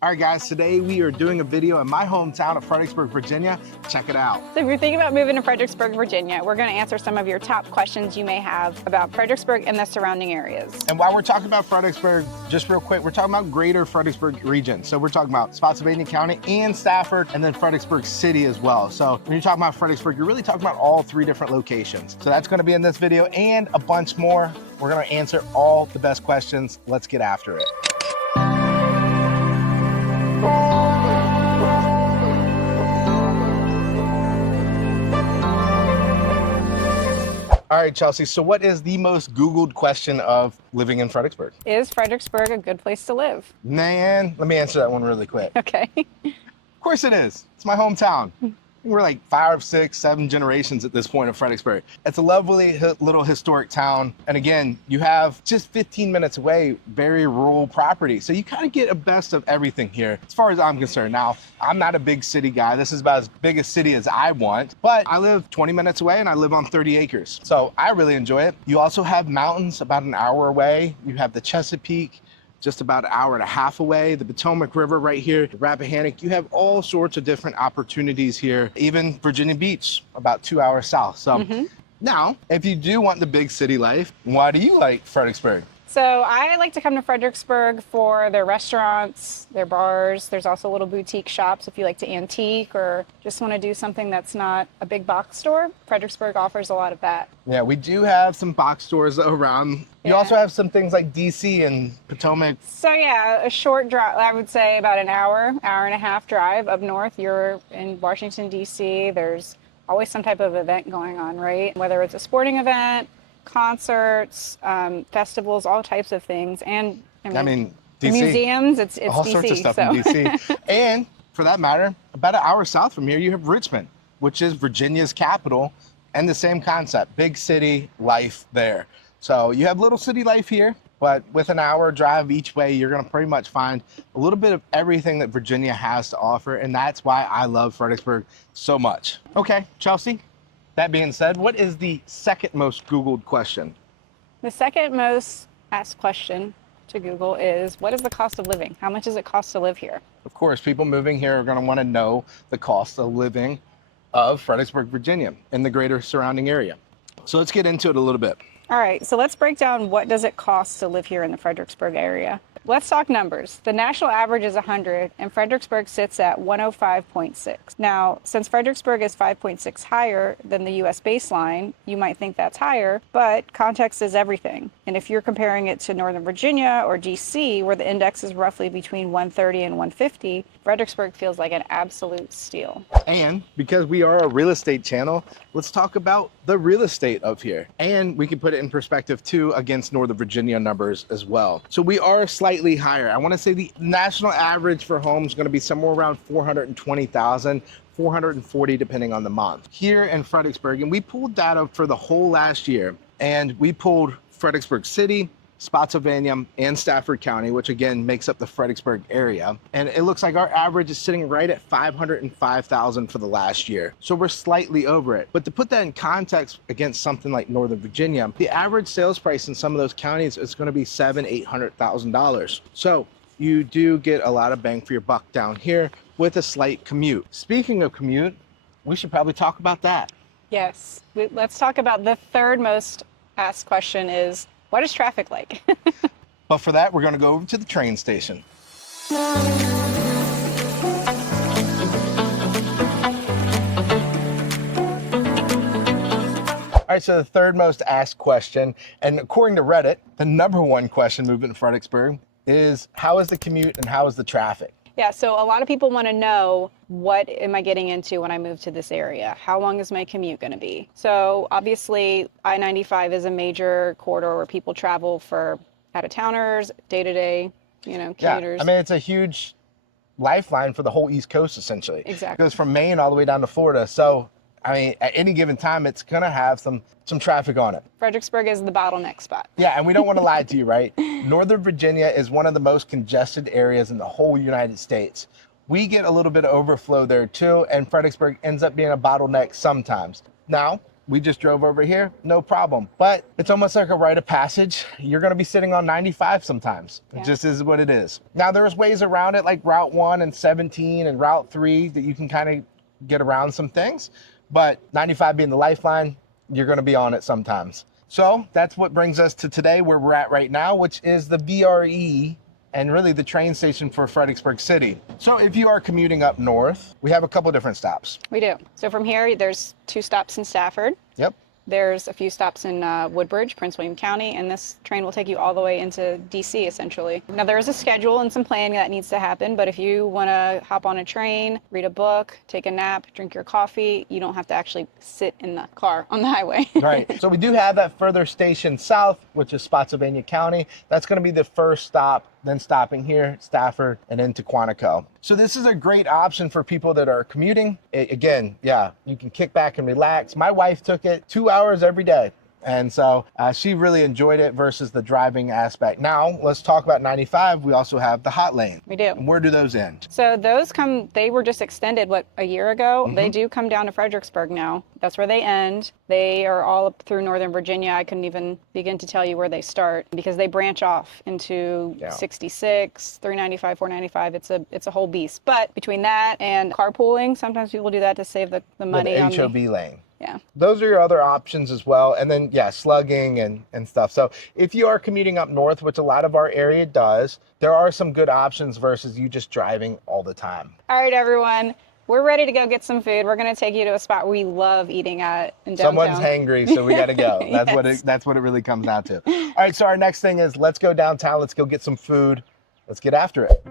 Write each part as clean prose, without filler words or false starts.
All right, guys, today we are doing a video in my hometown of Fredericksburg, Virginia. Check it out. So if you're thinking about moving to Fredericksburg, Virginia, we're going to answer some of your top questions you may have about Fredericksburg and the surrounding areas. And while we're talking about Fredericksburg, just real quick, we're talking about greater Fredericksburg region. So we're talking about Spotsylvania County and Stafford, and then Fredericksburg City as well. So when you're talking about Fredericksburg, you're really talking about all three different locations. So that's going to be in this video and a bunch more. We're going to answer all the best questions. Let's get after it. All right, Chelsea, so what is the most Googled question of living in Fredericksburg? Is Fredericksburg a good place to live? Man, let me answer that one really quick. Okay. Of course it is. It's my hometown. We're like 5, 6, 7 generations at this point of Fredericksburg. It's a lovely little historic town. And again, you have just 15 minutes away, very rural property. So you kind of get a best of everything here, as far as I'm concerned. Now, I'm not a big city guy. This is about as big a city as I want, but I live 20 minutes away and I live on 30 acres. So I really enjoy it. You also have mountains about an hour away. You have the Chesapeake, just about an hour and a half away, the Potomac River right here, the Rappahannock. You have all sorts of different opportunities here, even Virginia Beach, about 2 hours south. So now, if you do want the big city life, why do you like Fredericksburg? So I like to come to Fredericksburg for their restaurants, their bars. There's also little boutique shops if you like to antique or just want to do something that's not a big box store. Fredericksburg offers a lot of that. Yeah, we do have some box stores around. You also have some things like DC and Potomac. So yeah, a short drive, I would say about an hour and a half drive up north. You're in Washington, DC. There's always some type of event going on, right? Whether it's a sporting event, concerts, festivals, all types of things. And I mean DC. Museums, it's all DC, sorts of stuff in DC. And for that matter, about an hour south from here, you have Richmond, which is Virginia's capital, and the same concept, big city life there. So you have little city life here, but with an hour drive each way, you're gonna pretty much find a little bit of everything that Virginia has to offer, and that's why I love Fredericksburg so much. Okay, Chelsea, that being said, what is the second most Googled question? The second most asked question to Google is, what is the cost of living? How much does it cost to live here? Of course, people moving here are gonna wanna know the cost of living of Fredericksburg, Virginia, in the greater surrounding area. So let's get into it a little bit. All right, so let's break down what does it cost to live here in the Fredericksburg area. Let's talk numbers. The national average is 100 and Fredericksburg sits at 105.6. Now, since Fredericksburg is 5.6 higher than the US baseline, you might think that's higher, but context is everything. And if you're comparing it to Northern Virginia or DC, where the index is roughly between 130 and 150, Fredericksburg feels like an absolute steal. And because we are a real estate channel, let's talk about the real estate of here. And we can put it in perspective too against Northern Virginia numbers as well. So we are slightly higher. I want to say the national average for homes is going to be somewhere around 420,000, 440 depending on the month. Here in Fredericksburg, and we pulled data for the whole last year, and we pulled Fredericksburg City, Spotsylvania, and Stafford County, which again makes up the Fredericksburg area. And it looks like our average is sitting right at 505,000 for the last year. So we're slightly over it. But to put that in context against something like Northern Virginia, the average sales price in some of those counties is going to be $700,000-800,000. So you do get a lot of bang for your buck down here with a slight commute. Speaking of commute, we should probably talk about that. Yes, let's talk about the third most asked question is, what is traffic like? But for that, we're going to go over to the train station. All right, so the third most asked question, and according to Reddit, the number one question moving to Fredericksburg is, how is the commute and how is the traffic? Yeah, so a lot of people want to know, what am I getting into when I move to this area? How long is my commute going to be? So obviously, I-95 is a major corridor where people travel for out-of-towners, day-to-day, commuters. Yeah, I mean, it's a huge lifeline for the whole East Coast, essentially. Exactly. It goes from Maine all the way down to Florida. So, I mean, at any given time, it's going to have some traffic on it. Fredericksburg is the bottleneck spot. Yeah, and we don't want to lie to you, right? Northern Virginia is one of the most congested areas in the whole United States. We get a little bit of overflow there too, and Fredericksburg ends up being a bottleneck sometimes. Now, we just drove over here, no problem. But it's almost like a rite of passage. You're gonna be sitting on 95 sometimes. It just is what it is. Now there's ways around it like Route 1 and 17 and Route 3 that you can kind of get around some things. But 95 being the lifeline, you're gonna be on it sometimes. So that's what brings us to today where we're at right now, which is the BRE and really the train station for Fredericksburg City. So if you are commuting up north, we have a couple different stops. We do. So from here, there's 2 stops in Stafford. Yep. There's a few stops in Woodbridge, Prince William County, and this train will take you all the way into DC, essentially. Now, there is a schedule and some planning that needs to happen, but if you want to hop on a train, read a book, take a nap, drink your coffee, you don't have to actually sit in the car on the highway. Right. So we do have that further station south, which is Spotsylvania County. That's going to be the first stop, then stopping here, Stafford, and into Quantico. So this is a great option for people that are commuting. Again, yeah, you can kick back and relax. My wife took it 2 hours every day. And so she really enjoyed it versus the driving aspect. Now, let's talk about 95. We also have the hot lane. We do. And where do those end? So those they were just extended, a year ago? They do come down to Fredericksburg now. That's where they end. They are all up through Northern Virginia. I couldn't even begin to tell you where they start because they branch off into 66, 395, 495. It's a whole beast. But between that and carpooling, sometimes people do that to save the money on the HOV lane. Yeah. Those are your other options as well. And then, slugging and stuff. So if you are commuting up north, which a lot of our area does, there are some good options versus you just driving all the time. All right, everyone. We're ready to go get some food. We're going to take you to a spot we love eating at in downtown. Someone's hangry, so we got to go. That's what it really comes down to. All right, so our next thing is let's go downtown. Let's go get some food. Let's get after it.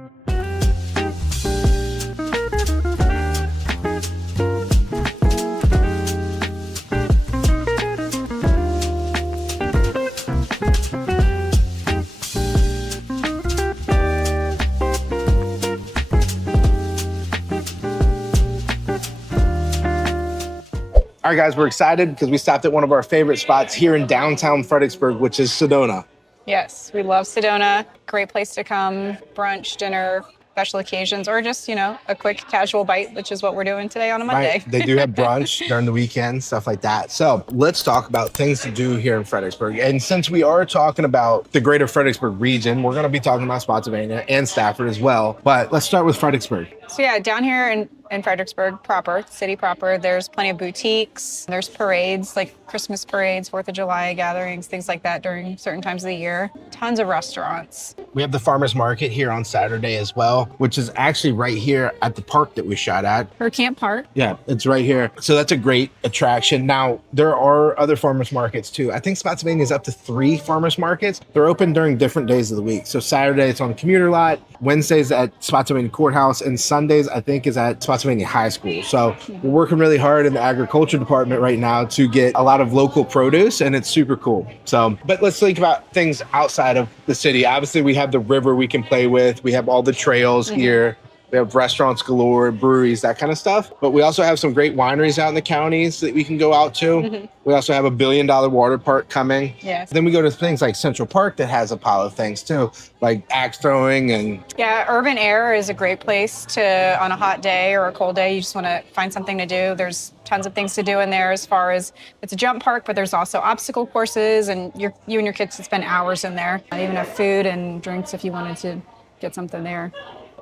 All right, guys, we're excited because we stopped at one of our favorite spots here in downtown Fredericksburg, which is Sedona. Yes, we love Sedona. Great place to come, brunch, dinner, special occasions, or just, a quick casual bite, which is what we're doing today on a Monday. Right. They do have brunch during the weekend, stuff like that. So let's talk about things to do here in Fredericksburg. And since we are talking about the greater Fredericksburg region, we're going to be talking about Spotsylvania and Stafford as well. But let's start with Fredericksburg. So yeah, down here in Fredericksburg proper, city proper, there's plenty of boutiques. There's parades, like Christmas parades, 4th of July gatherings, things like that during certain times of the year. Tons of restaurants. We have the farmers market here on Saturday as well, which is actually right here at the park that we shot at. Or Camp Park. Yeah, it's right here. So that's a great attraction. Now, there are other farmers markets too. I think Spotsylvania is up to 3 farmers markets. They're open during different days of the week. So Saturday, it's on the commuter lot. Wednesdays at Spotsylvania Courthouse, and Sundays, I think, is at Spotsylvania High School. So we're working really hard in the agriculture department right now to get a lot of local produce, and it's super cool. So, but let's think about things outside of the city. Obviously, we have the river we can play with. We have all the trails here. We have restaurants galore, breweries, that kind of stuff. But we also have some great wineries out in the counties that we can go out to. We also have a $1 billion water park coming. Yes. Then we go to things like Central Park that has a pile of things too, like axe throwing and... Yeah, urban air is a great place to, on a hot day or a cold day, you just want to find something to do. There's tons of things to do in there as far as it's a jump park, but there's also obstacle courses, and you and your kids can spend hours in there. I even have food and drinks if you wanted to get something there.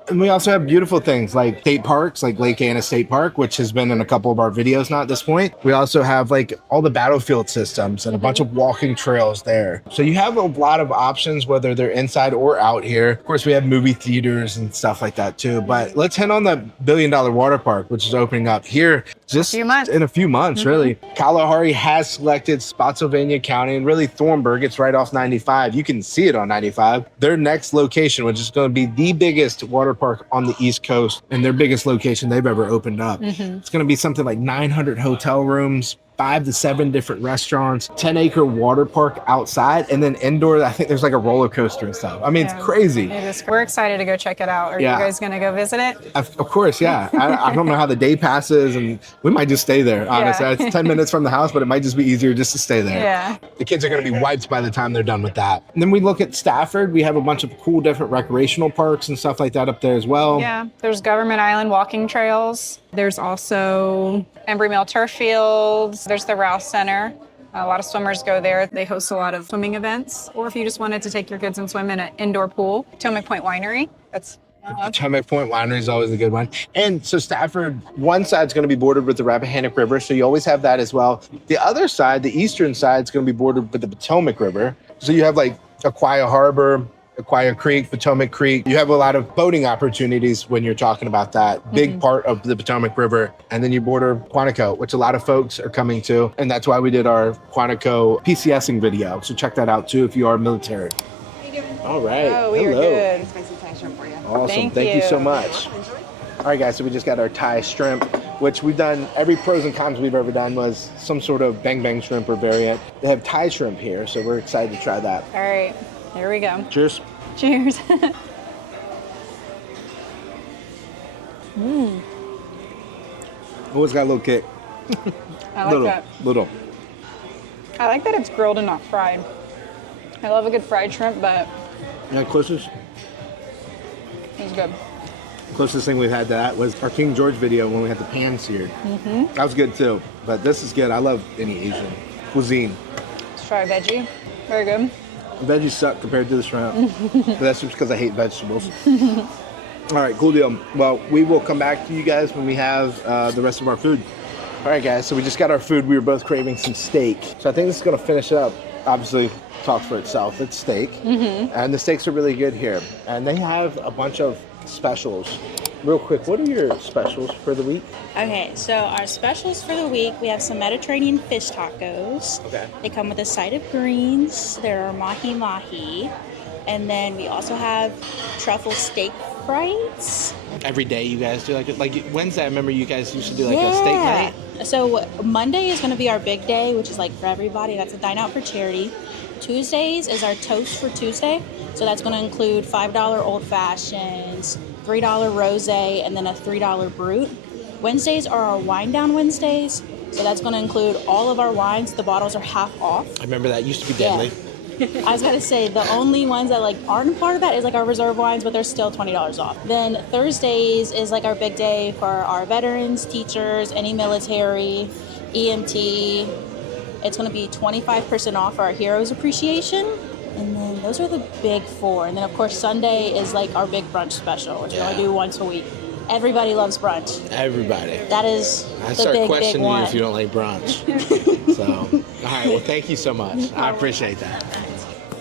And we also have beautiful things like state parks, like Lake Anna State Park, which has been in a couple of our videos now at this point. We also have like all the battlefield systems and a bunch of walking trails there. So you have a lot of options, whether they're inside or out here. Of course, we have movie theaters and stuff like that too. But let's hit on the $1 billion water park, which is opening up here just in a few months, really. Kalahari has selected Spotsylvania County, and really Thornburg. It's right off 95. You can see it on 95. Their next location, which is going to be the biggest water park on the East Coast and their biggest location they've ever opened up. It's going to be something like 900 hotel rooms, 5 to 7 different restaurants, 10-acre water park outside, and then indoor, I think there's like a roller coaster and stuff. I mean, it's crazy. It is. We're excited to go check it out. Are you guys going to go visit it? Of course, yeah. I don't know how the day passes, and we might just stay there, honestly. It's 10 minutes from the house, but it might just be easier just to stay there. Yeah. The kids are going to be wiped by the time they're done with that. And then we look at Stafford. We have a bunch of cool different recreational parks and stuff like that up there as well. Yeah. There's Government Island walking trails. There's also Embry Mill Turf Fields. There's the Rouse Center. A lot of swimmers go there. They host a lot of swimming events. Or if you just wanted to take your kids and swim in an indoor pool, Potomac Point Winery. That's Potomac Point Winery is always a good one. And so Stafford, one side's going to be bordered with the Rappahannock River, so you always have that as well. The other side, the eastern side, is going to be bordered with the Potomac River. So you have like Aquia Harbor, Aquia Creek, Potomac Creek. You have a lot of boating opportunities when you're talking about that big part of the Potomac River. And then you border Quantico, which a lot of folks are coming to. And that's why we did our Quantico PCSing video. So check that out too if you are military. All right. Oh, we are good. Spicy Thai shrimp for you. Awesome. Thank you so much. All right, guys, so we just got our Thai shrimp, which we've done, every pros and cons we've ever done was some sort of bang bang shrimp or variant. They have Thai shrimp here, so we're excited to try that. All right, here we go. Cheers. Cheers. Always got a little kick. I like that. Little. I like that it's grilled and not fried. I love a good fried shrimp, but Yeah, closest good. thing we've had to that was our King George video when we had the pan seared. That was good too, but this is good. I love any Asian cuisine. Let's try veggie. Very good. Veggies suck compared to the shrimp, but that's just because I hate vegetables. All right, cool deal. Well, we will come back to you guys when we have the rest of our food. All right, guys, so we just got our food. We were both craving some steak. So I think this is going to finish up. Obviously, talks for itself. It's steak. And the steaks are really good here. And they have a bunch of specials. Real quick, what are your specials for the week? Okay, so our specials for the week, we have some Mediterranean fish tacos. Okay. They come with a side of greens. There are mahi-mahi. And then we also have truffle steak fries. Every day you guys do like Wednesday, I remember you guys used to do a steak night. So Monday is going to be our big day, which is like for everybody. That's a dine out for charity. Tuesdays is our toast for Tuesday. So that's going to include $5 old fashions, $3 rosé, and then a $3 brut. Wednesdays are our wine down Wednesdays. So that's going to include all of our wines. The bottles are half off. I remember that used to be deadly. I was gonna say the only ones that aren't part of that is our reserve wines, but they're still $20 off. Then Thursdays is our big day for our veterans, teachers, any military, EMT. It's gonna be 25% off for our Heroes Appreciation. And then those are the big four. And then of course Sunday is our big brunch special, which we only do once a week. Everybody loves brunch. Everybody. That is I the start big questioning you one. if you don't like brunch. So, all right, well, thank you so much. I appreciate that.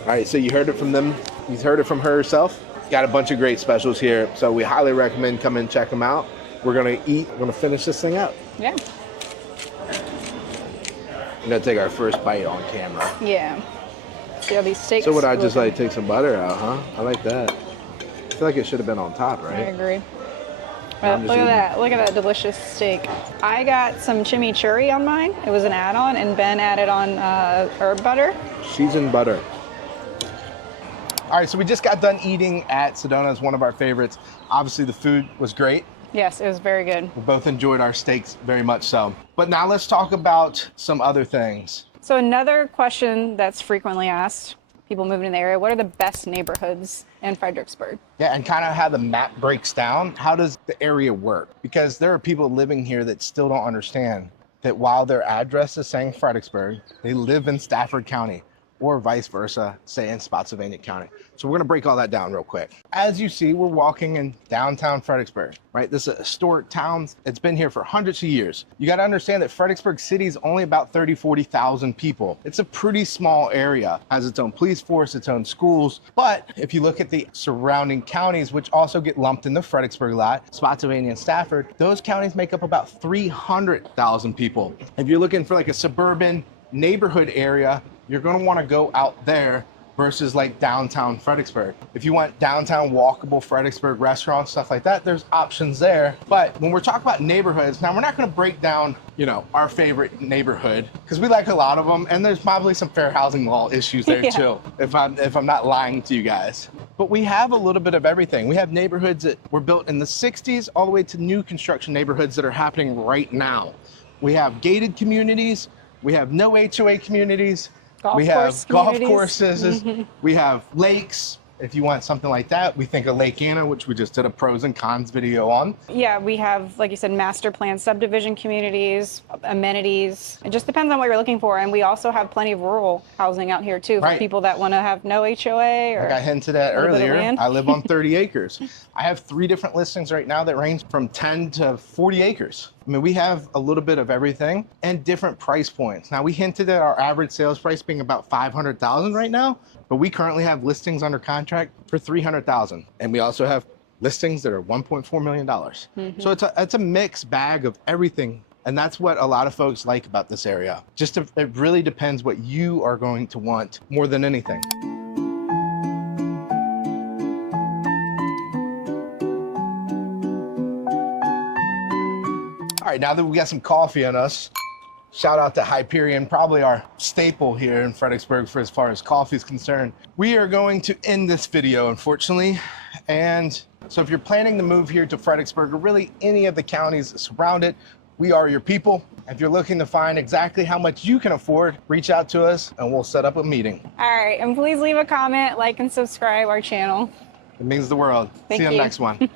All right, so you heard it from them. You heard it from her herself. Got a bunch of great specials here, so we highly recommend come and check them out. We're gonna eat. We're gonna finish this thing up. Yeah. We're gonna take our first bite on camera. Yeah. See how these steaks. So would I just look? take some butter out, huh? I like that. I feel like it should have been on top, I right? agree. I'm just Look at eating. that. Look at that delicious steak. I got some chimichurri on mine. It was an add-on, and Ben added on herb butter. Seasoned butter. All right, so we just got done eating at Sedona's, one of our favorites. Obviously, the food was great. Yes, it was very good. We both enjoyed our steaks very much so. But now let's talk about some other things. So another question that's frequently asked, people moving in the area, what are the best neighborhoods in Fredericksburg? Yeah, and kind of how the map breaks down. How does the area work? Because there are people living here that still don't understand that while their address is saying Fredericksburg, they live in Stafford County, or vice versa, say in Spotsylvania County. So we're gonna break all that down real quick. As you see, we're walking in downtown Fredericksburg, right? This is a historic town. It's been here for hundreds of years. You gotta understand that Fredericksburg City is only about 40,000 people. It's a pretty small area, has its own police force, its own schools. But if you look at the surrounding counties, which also get lumped in the Fredericksburg lot, Spotsylvania and Stafford, those counties make up about 300,000 people. If you're looking for a suburban neighborhood area, you're going to want to go out there versus downtown Fredericksburg. If you want downtown walkable Fredericksburg restaurants, stuff like that, there's options there. But when we're talking about neighborhoods, now we're not going to break down, our favorite neighborhood, because we like a lot of them, and there's probably some fair housing law issues there too, if I'm not lying to you guys. But we have a little bit of everything. We have neighborhoods that were built in the 60s all the way to new construction neighborhoods that are happening right now. We have gated communities, we have no HOA communities, we have golf courses, we have lakes. If you want something like that, we think of Lake Anna, which we just did a pros and cons video on. Yeah, we have, like you said, master plan subdivision communities, amenities. It just depends on what you're looking for. And we also have plenty of rural housing out here too, for Right. people that want to have no HOA or Like I hinted at a little bit of earlier, land. I live on 30 acres. I have 3 different listings right now that range from 10 to 40 acres. I mean, we have a little bit of everything and different price points. Now, we hinted at our average sales price being about $500,000 right now, but we currently have listings under contract for $300,000. And we also have listings that are $1.4 million. So it's a mixed bag of everything. And that's what a lot of folks like about this area. It really depends what you are going to want more than anything. All right, now that we got some coffee in us, shout out to Hyperion, probably our staple here in Fredericksburg for as far as coffee is concerned. We are going to end this video, unfortunately. And so if you're planning to move here to Fredericksburg or really any of the counties that surround it, we are your people. If you're looking to find exactly how much you can afford, reach out to us and we'll set up a meeting. All right, and please leave a comment, like, and subscribe our channel. It means the world. Thank See you on you. the next one.